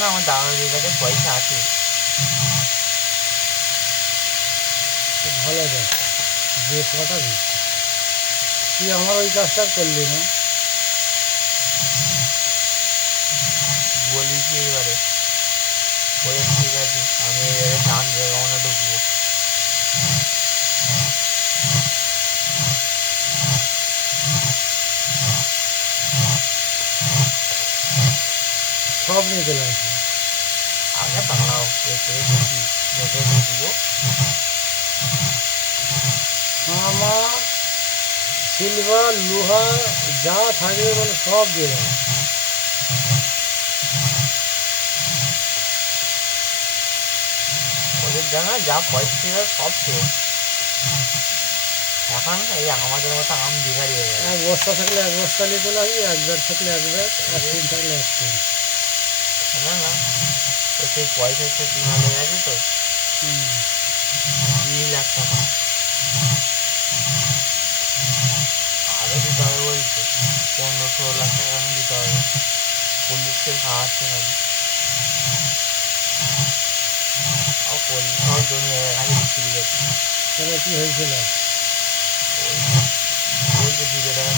না আমার দাদাদের কাছে পয়সা আছে। ভালো আছে, বেশ পাঠাবি। তুই আমার ওই কাজটা করলি না। বলিস এবারে বলে ঠিক আছে আমি এবারে চান জায়গাটা ঢুকবো। সব নিয়ে চলে আসবি। আগে দাঁড়াও দেখি দেখে ঢুকবো। আমার সিলভার লোহা যা থাকবে বলে সব দিয়ে দেবো। ওদের জানা যা পয়সা ছিল সব শেষ। এখন এই আমাদের মতো আম বিঘারি হয়ে গেছে। এক বস্তা থাকলে এক বস্তা নিয়ে চলে আসবি, এক ব্যাগ থাকলে এক ব্যাগ, এক টিন থাকলে এক টিন। না না তো সেই পয়সা সে কিনা লেগে গেছে তো 2 লাখ টাকা আরও দিতে হবে বলছে। 15-16 লাখ টাকা আমি দিতে হবে। পুলিশকে খাওয়াচ্ছে খালি। আর পুলিশ সব জমি খালি বিক্রি করছে। তাহলে কি হয়েছিল? বলছে 2 টাকা